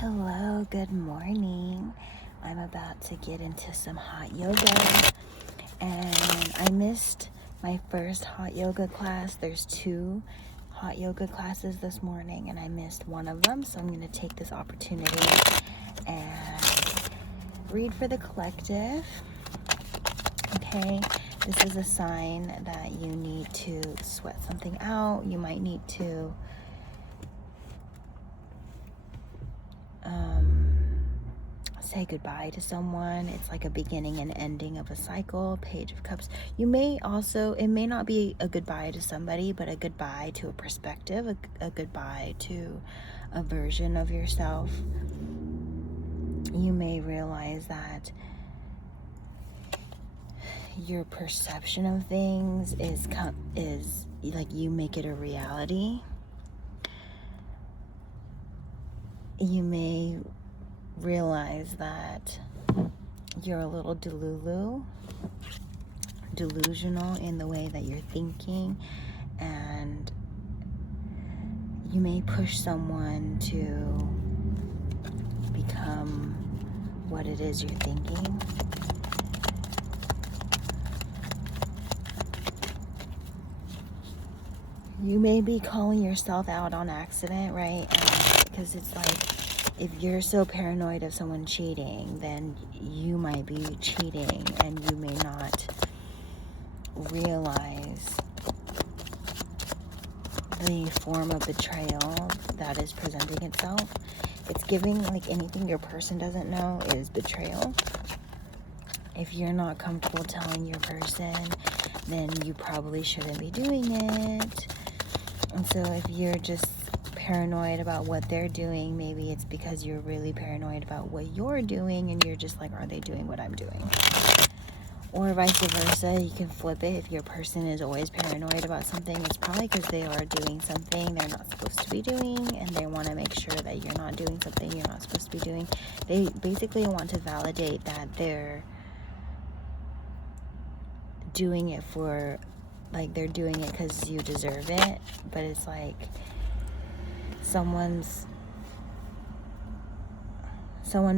Hello, good morning. I'm about to get into some hot yoga, and I missed my first hot yoga class. There's 2 hot yoga classes this morning, and I missed one of them, so I'm going to take this opportunity and read for the collective. Okay, this is a sign that you need to sweat something out. You might need to say goodbye to someone. It's like a beginning and ending of a cycle. Page of Cups. You may also, it may not be a goodbye to somebody, but a goodbye to a perspective, a goodbye to a version of yourself. You may realize that your perception of things is like you make it a reality. You may realize that you're a little delusional in the way that you're thinking, and you may push someone to become what it is you're thinking. You may be calling yourself out on accident, right? Because it's like, if you're so paranoid of someone cheating, then you might be cheating and you may not realize the form of betrayal that is presenting itself. It's giving like anything your person doesn't know is betrayal. If you're not comfortable telling your person, then you probably shouldn't be doing it. And so if you're just paranoid about what they're doing, maybe it's because you're really paranoid about what you're doing, and you're just like, are they doing what I'm doing? Or vice versa. You can flip it. If your person is always paranoid about something, it's probably because they are doing something they're not supposed to be doing, and they want to make sure that you're not doing something you're not supposed to be doing. They basically want to validate that they're doing it for, like, they're doing it because you deserve it. But it's like someone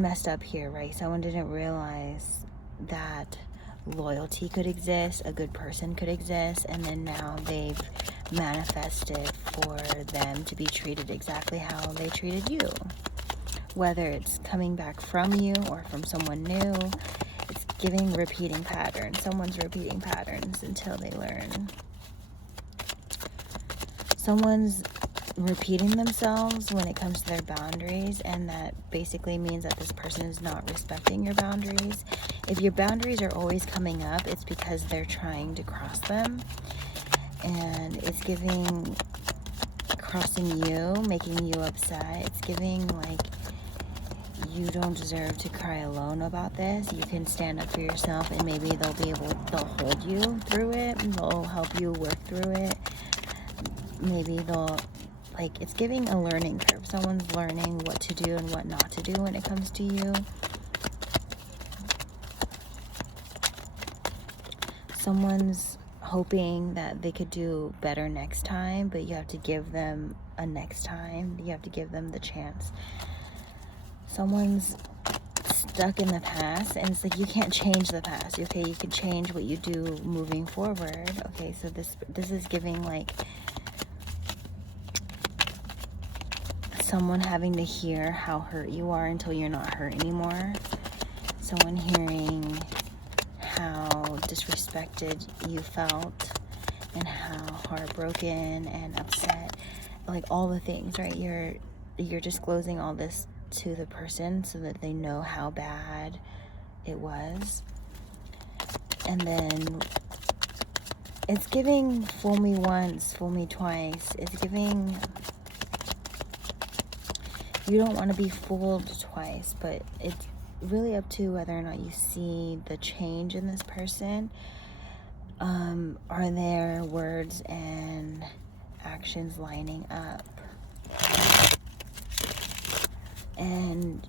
messed up here, right? Someone didn't realize that loyalty could exist, a good person could exist, and then now they've manifested for them to be treated exactly how they treated you. Whether it's coming back from you or from someone new, it's giving repeating patterns. Someone's repeating patterns until they learn. Someone's repeating themselves when it comes to their boundaries, and that basically means that this person is not respecting your boundaries. If your boundaries are always coming up, it's because they're trying to cross them, and it's giving crossing you, making you upset. It's giving like you don't deserve to cry alone about this. You can stand up for yourself, and maybe they'll hold you through it, and they'll help you work through it. Maybe it's giving a learning curve. Someone's learning what to do and what not to do when it comes to you. Someone's hoping that they could do better next time, but you have to give them a next time. You have to give them the chance. Someone's stuck in the past, and it's like you can't change the past. Okay, you can change what you do moving forward. Okay, so this is giving like someone having to hear how hurt you are until you're not hurt anymore. Someone hearing how disrespected you felt and how heartbroken and upset, like all the things, right? You're disclosing all this to the person so that they know how bad it was. And then it's giving fool me once, fool me twice. It's giving you don't want to be fooled twice, but it's really up to whether or not you see the change in this person. Are their words and actions lining up? And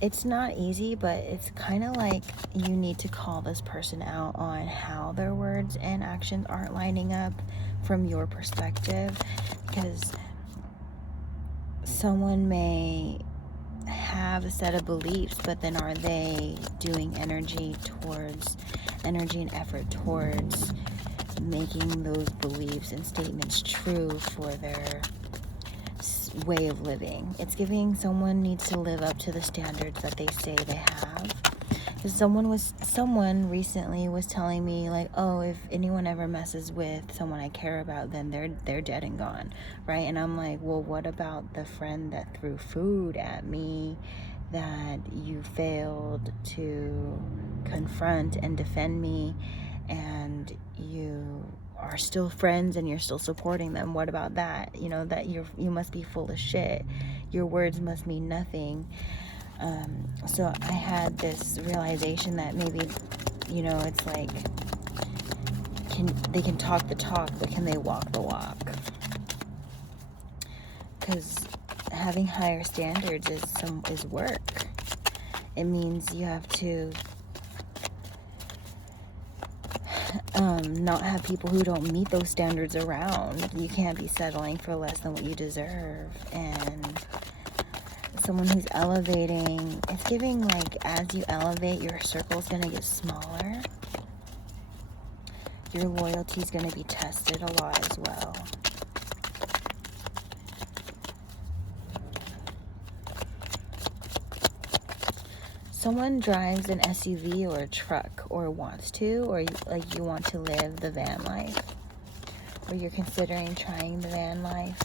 it's not easy, but it's kind of like you need to call this person out on how their words and actions aren't lining up from your perspective, because someone may have a set of beliefs, but then are they doing energy and effort towards making those beliefs and statements true for their way of living? It's giving someone needs to live up to the standards that they say they have. Because someone recently was telling me, like, oh, if anyone ever messes with someone I care about, then they're dead and gone, right? And I'm like, well, what about the friend that threw food at me that you failed to confront and defend me, and you are still friends and you're still supporting them? What about that? You know, that you must be full of shit. Your words must mean nothing. So I had this realization that maybe, you know, it's like, they can talk the talk, but can they walk the walk? Because having higher standards is work. It means you have to not have people who don't meet those standards around. You can't be settling for less than what you deserve. And someone who's elevating, it's giving, like, as you elevate, your circle's gonna get smaller. Your loyalty's gonna be tested a lot as well. Someone drives an SUV or a truck, or wants to, or you want to live the van life, or you're considering trying the van life.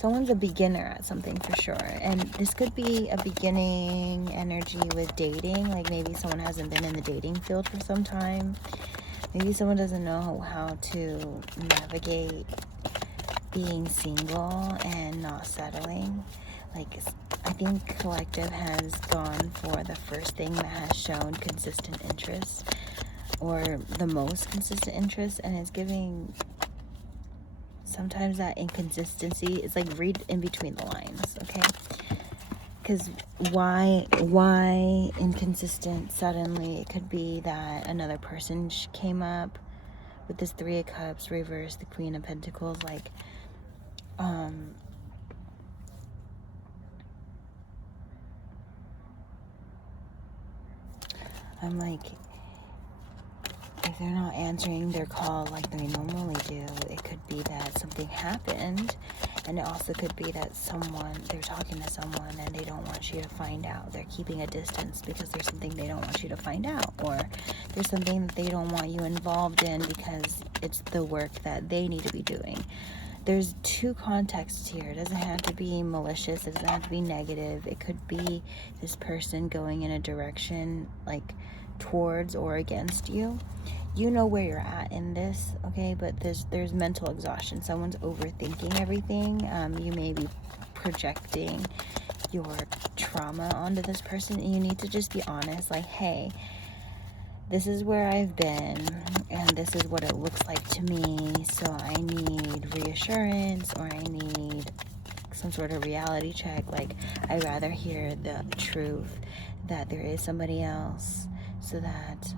Someone's a beginner at something for sure. And this could be a beginning energy with dating. Like, maybe someone hasn't been in the dating field for some time. Maybe someone doesn't know how to navigate being single and not settling. Like, I think Collective has gone for the first thing that has shown consistent interest, or the most consistent interest, and it's giving sometimes that inconsistency is like, read in between the lines, okay? Because why inconsistent suddenly? It could be that another person came up with this Three of Cups reverse, the Queen of Pentacles, like, I'm like, if they're not answering their call like they normally do, it could be that something happened. And it also could be that they're talking to someone and they don't want you to find out. They're keeping a distance because there's something they don't want you to find out. Or there's something that they don't want you involved in because it's the work that they need to be doing. There's two contexts here. It doesn't have to be malicious. It doesn't have to be negative. It could be this person going in a direction, like, towards or against you. You know where you're at in this, okay? But there's mental exhaustion. Someone's overthinking everything. You may be projecting your trauma onto this person, and you need to just be honest, like, hey, this is where I've been, and this is what it looks like to me, so I need reassurance, or I need some sort of reality check. Like, I'd rather hear the truth that there is somebody else, so that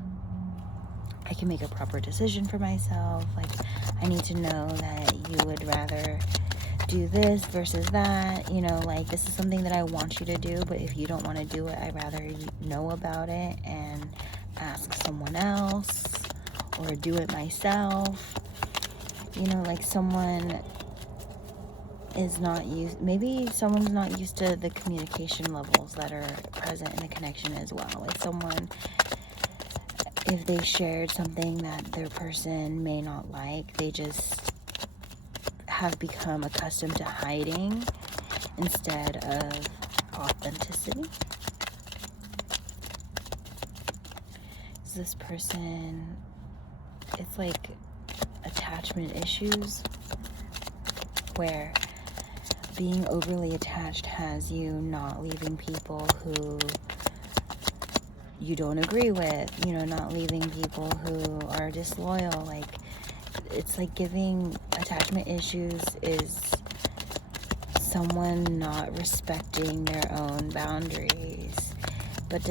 I can make a proper decision for myself. Like, I need to know that you would rather do this versus that, you know, like, this is something that I want you to do, but if you don't want to do it, I'd rather you know about it and ask someone else, or do it myself. You know, like, someone is not used, maybe someone's not used to the communication levels that are present in the connection as well. Like, someone, if they shared something that their person may not like, they just have become accustomed to hiding instead of authenticity. This person, it's like attachment issues, where being overly attached has you not leaving people who you don't agree with, you know, not leaving people who are disloyal. Like, it's like, giving attachment issues is someone not respecting their own boundaries, but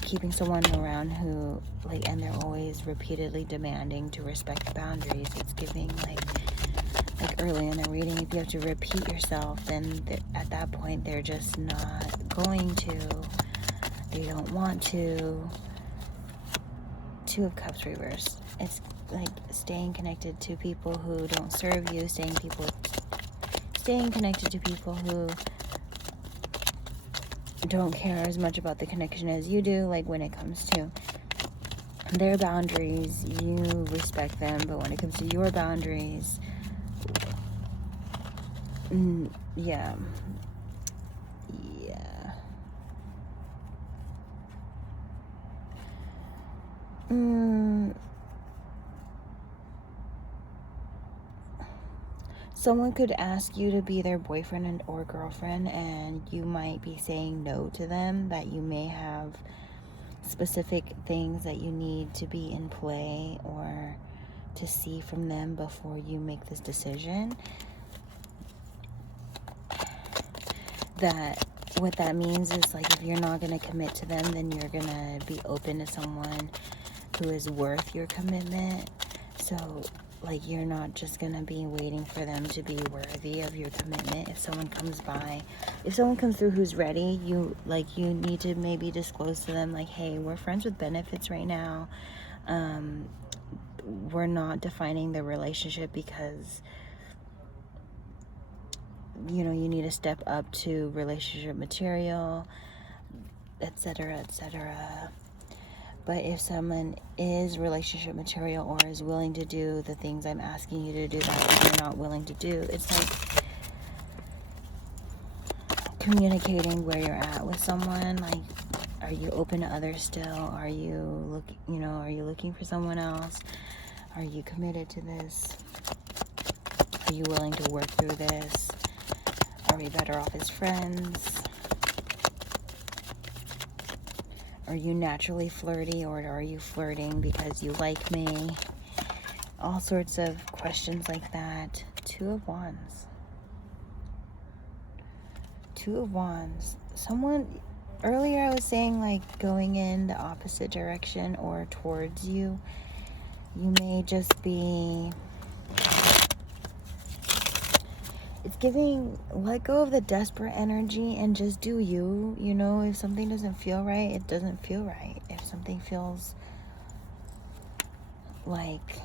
keeping someone around who, like, and they're always repeatedly demanding to respect the boundaries. It's giving, like, like early in a reading, if you have to repeat yourself, then at that point they're just not going to. They don't want to. Two of Cups reversed. It's like staying connected to people who don't serve you, staying connected to people who don't care as much about the connection as you do. Like when it comes to their boundaries, you respect them, but when it comes to your boundaries, yeah. Someone could ask you to be their boyfriend or girlfriend, and you might be saying no to them, that you may have specific things that you need to be in play or to see from them before you make this decision. That what that means is, like, if you're not going to commit to them, then you're going to be open to someone who is worth your commitment. So, like, you're not just going to be waiting for them to be worthy of your commitment. If someone comes through who's ready, you need to maybe disclose to them, like, hey, we're friends with benefits right now. We're not defining the relationship because, you need to step up to relationship material, etc., etc. But if someone is relationship material or is willing to do the things I'm asking you to do that you're not willing to do, it's like communicating where you're at with someone. Like, are you open to others still? Are you looking for someone else? Are you committed to this? Are you willing to work through this? Are we better off as friends? Are you naturally flirty, or are you flirting because you like me? All sorts of questions like that. Two of Wands. Someone, earlier I was saying, like, going in the opposite direction or towards you. You may just be... It's giving, let go of the desperate energy and just do you. If something doesn't feel right, it doesn't feel right. If something feels like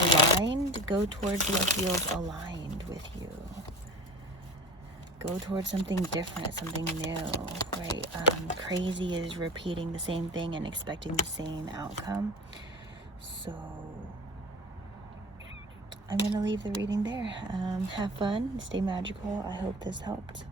aligned, go towards what feels aligned with you. Go towards something different, something new, right? Crazy is repeating the same thing and expecting the same outcome. So I'm going to leave the reading there. Have fun. Stay magical. I hope this helped.